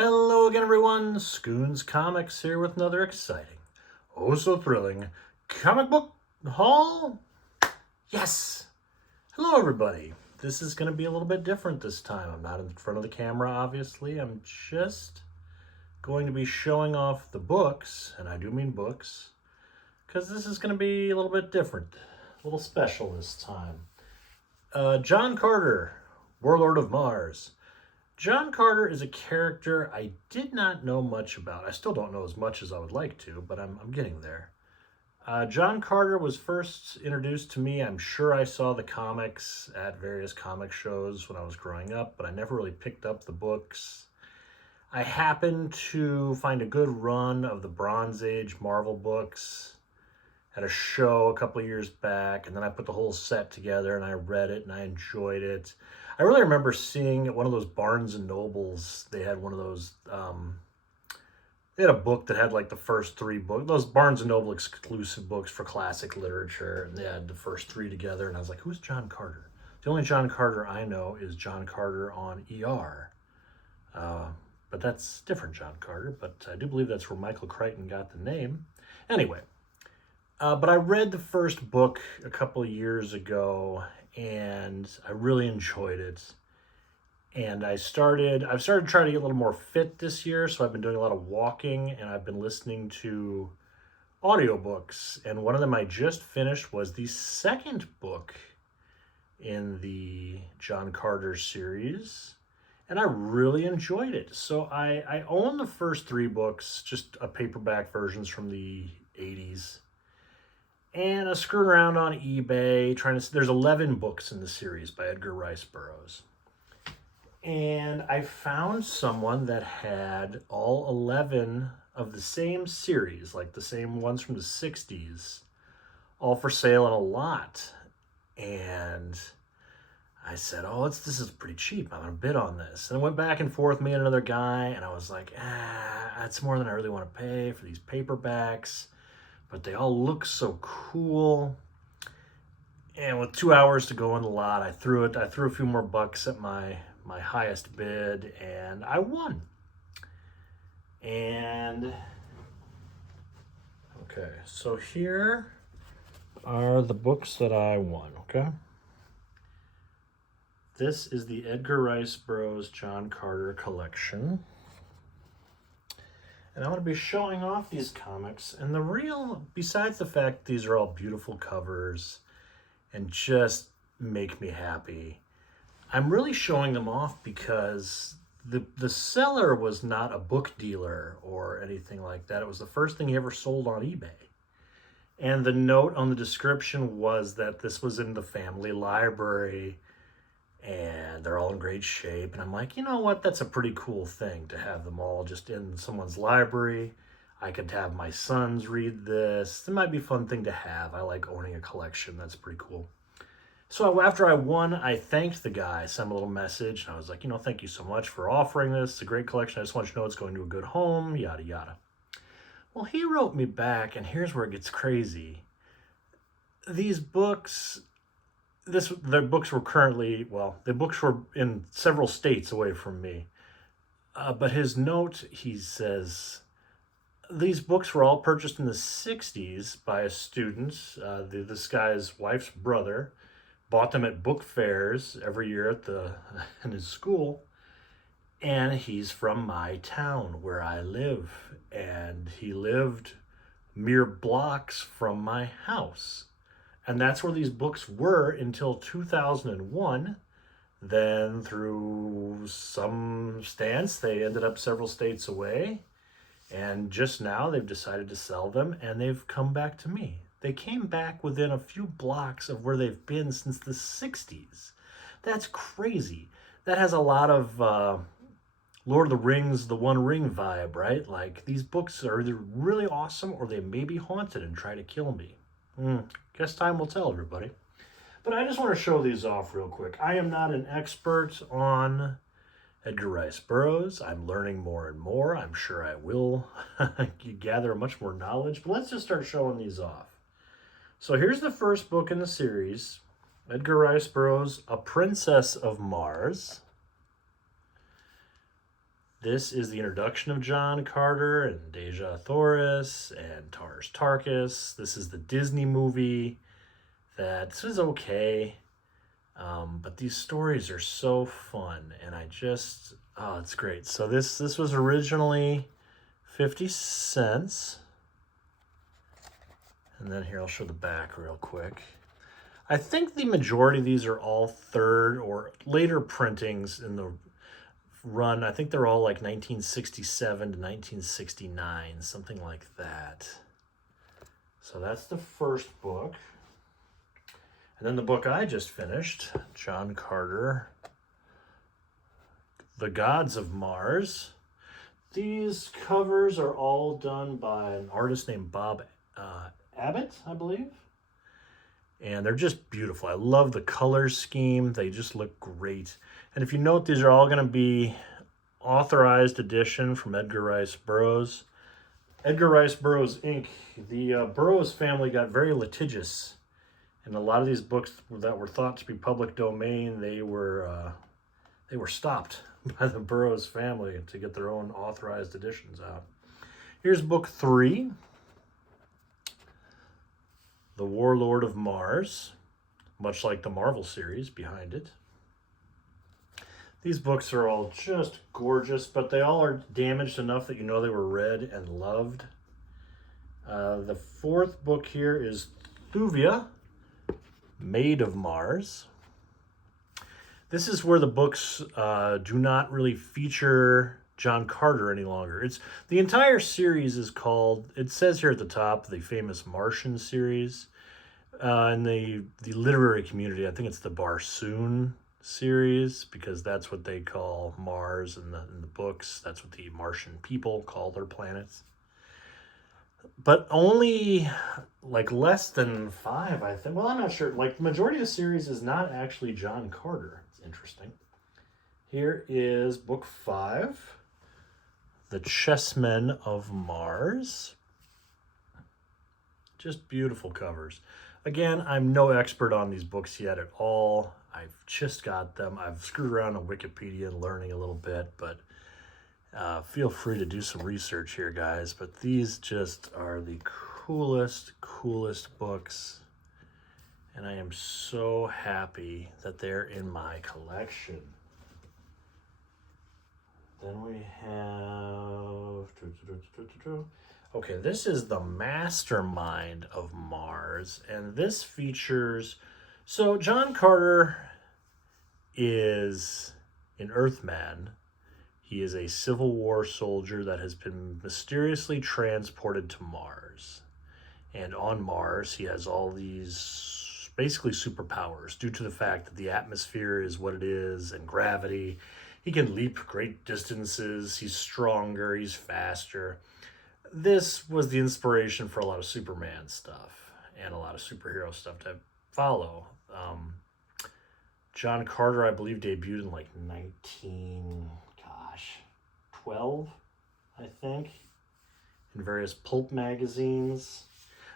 Hello again, everyone. Scoons Comics here with another exciting, oh so thrilling comic book haul. Yes! Hello, everybody. This is going to be a little bit different this time. I'm not in front of the camera, obviously. I'm just going to be showing off the books, and I do mean books, because this is going to be a little bit different, a little special this time. John Carter, Warlord of Mars. John Carter is a character I did not know much about. I still don't know as much as I would like to, but I'm getting there. John Carter was first introduced to me. I'm sure I saw the comics at various comic shows when I was growing up, but I never really picked up the books. I happened to find a good run of the Bronze Age Marvel books at a show a couple of years back, and then I put the whole set together and I read it and I enjoyed it. I really remember seeing at one of those Barnes and Nobles, they had one of those, they had a book that had like the first three books, those Barnes and Noble exclusive books for classic literature, and they had the first three together, and I was like, who's John Carter? The only John Carter I know is John Carter on ER. But that's different John Carter, but I do believe that's where Michael Crichton got the name. Anyway, but I read the first book a couple of years ago, and I really enjoyed it. And I've started trying to get a little more fit this year, so I've been doing a lot of walking, and I've been listening to audiobooks. And one of them I just finished was the second book in the John Carter series, and I really enjoyed it. So I own the first three books, just paperback versions from the 80s. And I was screwing around on eBay trying to. There's 11 books in the series by Edgar Rice Burroughs. And I found someone that had all 11 of the same series, like the same ones from the 60s, all for sale in a lot. And I said, oh, this is pretty cheap. I'm going to bid on this. And I went back and forth, me and another guy, and I was like, that's more than I really want to pay for these paperbacks. But they all look so cool. And with 2 hours to go in the lot, I threw a few more bucks at my highest bid, and I won. And okay, so here are the books that I won, okay? This is the Edgar Rice Burroughs John Carter collection. And I'm going to be showing off these comics. And besides the fact these are all beautiful covers and just make me happy, I'm really showing them off because the seller was not a book dealer or anything like that. It was the first thing he ever sold on eBay. And the note on the description was that this was in the family library and they're all in great shape. And I'm like, you know what? That's a pretty cool thing to have them all just in someone's library. I could have my sons read this. It might be a fun thing to have. I like owning a collection. That's pretty cool. So after I won, I thanked the guy, sent him a little message, and I was like, thank you so much for offering this. It's a great collection. I just want you to know it's going to a good home, yada, yada. Well, he wrote me back, and here's where it gets crazy. These books, the books were in several states away from me. But his note, he says, these books were all purchased in the 60s by a student, this guy's wife's brother, bought them at book fairs every year in his school. And he's from my town where I live. And he lived mere blocks from my house. And that's where these books were until 2001. Then through some stance, they ended up several states away. And just now they've decided to sell them, and they've come back to me. They came back within a few blocks of where they've been since the 60s. That's crazy. That has a lot of Lord of the Rings, the One Ring vibe, right? Like, these books are either really awesome or they may be haunted and try to kill me. Guess time will tell, everybody. But I just want to show these off real quick. I am not an expert on Edgar Rice Burroughs. I'm learning more and more. I'm sure I will gather much more knowledge. But let's just start showing these off. So here's the first book in the series, Edgar Rice Burroughs, A Princess of Mars. This is the introduction of John Carter and Dejah Thoris and Tars Tarkas. This is the Disney movie. This was okay. But these stories are so fun, and it's great. So this was originally 50 cents. And then here, I'll show the back real quick. I think the majority of these are all third or later printings in the run. I think they're all like 1967 to 1969, something like that. So that's the first book. And then the book I just finished, John Carter, The Gods of Mars. These covers are all done by an artist named Bob Abbott, I believe. And they're just beautiful. I love the color scheme. They just look great. And if you note, these are all going to be authorized edition from Edgar Rice Burroughs. Edgar Rice Burroughs, Inc. The Burroughs family got very litigious. And a lot of these books that were thought to be public domain, they were stopped by the Burroughs family to get their own authorized editions out. Here's book 3. The Warlord of Mars, much like the Marvel series behind it. These books are all just gorgeous, but they all are damaged enough that you know they were read and loved. The 4th book here is Thuvia, Maid of Mars. This is where the books do not really feature John Carter any longer. The entire series is called, it says here at the top, the famous Martian series. In the literary community, I think it's the Barsoom series, because that's what they call Mars in the books. That's what the Martian people call their planets. But only like less than 5, I think. Well, I'm not sure. Like the majority of the series is not actually John Carter. It's interesting. Here is book 5. The Chessmen of Mars. Just beautiful covers. Again, I'm no expert on these books yet at all. I've just got them. I've screwed around on Wikipedia and learning a little bit, but feel free to do some research here, guys. But these just are the coolest books. And I am so happy that they're in my collection. Then we have... Okay, this is the Mastermind of Mars, and this features... So John Carter is an Earthman. He is a Civil War soldier that has been mysteriously transported to Mars. And on Mars, he has all these basically superpowers due to the fact that the atmosphere is what it is and gravity. He can leap great distances, he's stronger, he's faster. This was the inspiration for a lot of Superman stuff and a lot of superhero stuff to follow. John Carter, I believe, debuted in like 1912, I think, in various pulp magazines.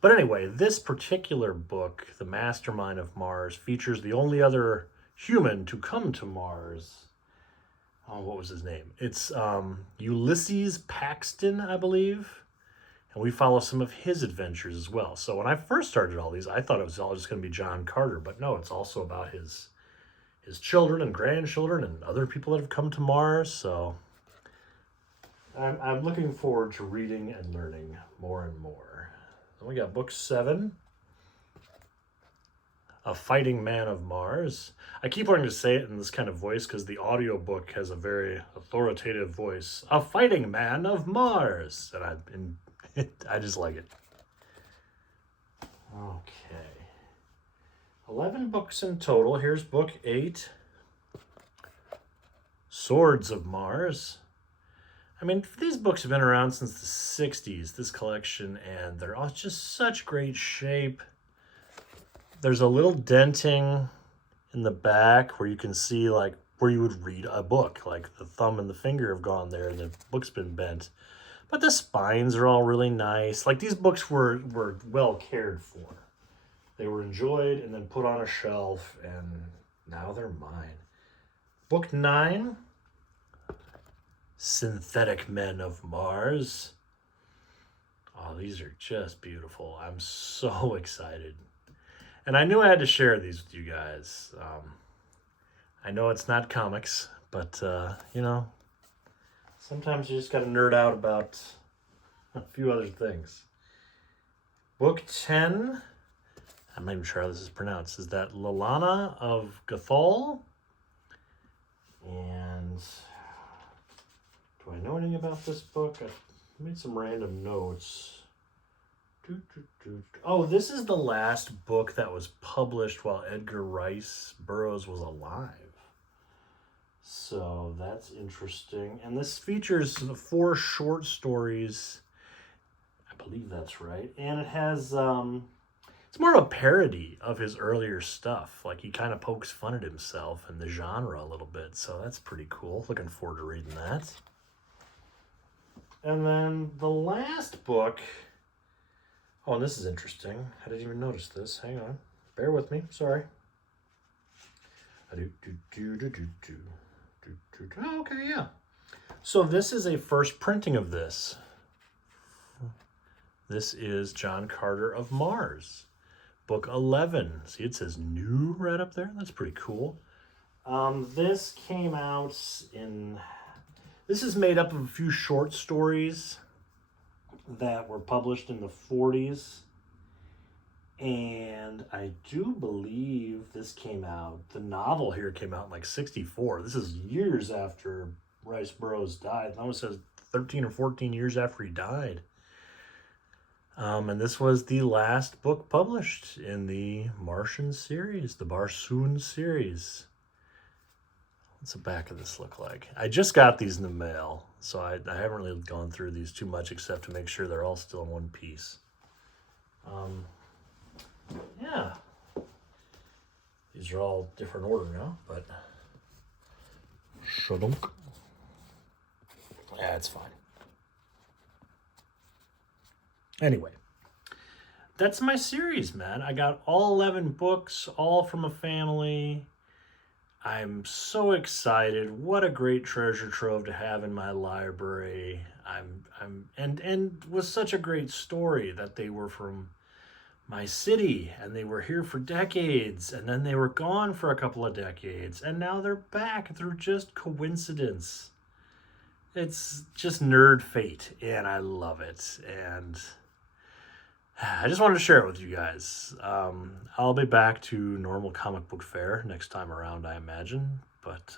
But anyway, this particular book, The Mastermind of Mars, features the only other human to come to Mars. Oh, what was his name? It's Ulysses Paxton, I believe. And we follow some of his adventures as well. So when I first started all these, I thought it was all just going to be John Carter. But no, it's also about his children and grandchildren and other people that have come to Mars. So I'm looking forward to reading and learning more and more. Then we got book 7. A Fighting Man of Mars. I keep wanting to say it in this kind of voice because the audiobook has a very authoritative voice. A Fighting Man of Mars. And I just like it. Okay. 11 books in total. Here's book 8. Swords of Mars. I mean, these books have been around since the 60s, this collection, and they're all just such great shape. There's a little denting in the back where you can see like where you would read a book. Like the thumb and the finger have gone there and the book's been bent. But the spines are all really nice. Like these books were well cared for. They were enjoyed and then put on a shelf, and now they're mine. Book 9, Synthetic Men of Mars. Oh, these are just beautiful. I'm so excited. And I knew I had to share these with you guys. I know it's not comics, but, sometimes you just got to nerd out about a few other things. Book 10, I'm not even sure how this is pronounced. Is that Lalana of Gathol? And do I know anything about this book? I made some random notes. Oh, this is the last book that was published while Edgar Rice Burroughs was alive. So that's interesting. And this features the 4 short stories. I believe that's right. And it has, it's more of a parody of his earlier stuff. Like he kind of pokes fun at himself and the genre a little bit. So that's pretty cool. Looking forward to reading that. And then the last book. Oh, and this is interesting. I didn't even notice this. Hang on. Bear with me. Sorry. Oh, okay, yeah. So this is a first printing of this. This is John Carter of Mars. Book 11. See, it says new right up there. That's pretty cool. This came out in... This is made up of a few short stories that were published in the 40s. And I do believe this came out, the novel here came out in like 64. This is years after Rice Burroughs died. It almost says 13 or 14 years after he died. And this was the last book published in the Martian series, the Barsoom series. What's the back of this look like? I just got these in the mail, so I haven't really gone through these too much except to make sure they're all still in one piece. Yeah. These are all different order now, but... Shadunk. Yeah, it's fine. Anyway. That's my series, man. I got all 11 books, all from a family. I'm so excited. What a great treasure trove to have in my library. And was such a great story that they were from my city and they were here for decades and then they were gone for a couple of decades and now they're back through just coincidence. It's just nerd fate and I love it. And I just wanted to share it with you guys. I'll be back to normal comic book fare next time around, I imagine. But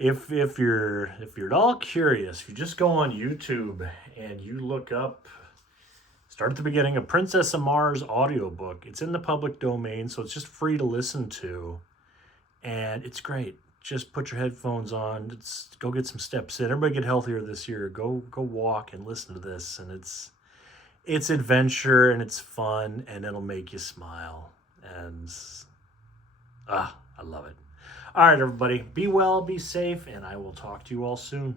if you're at all curious, if you just go on YouTube and you look up, start at the beginning, a Princess of Mars audiobook. It's in the public domain, so it's just free to listen to, and it's great. Just put your headphones on. Go get some steps in. Everybody get healthier this year. Go walk and listen to this, and it's adventure and it's fun and it'll make you smile. And I love it. All right, everybody, be well, be safe, and I will talk to you all soon.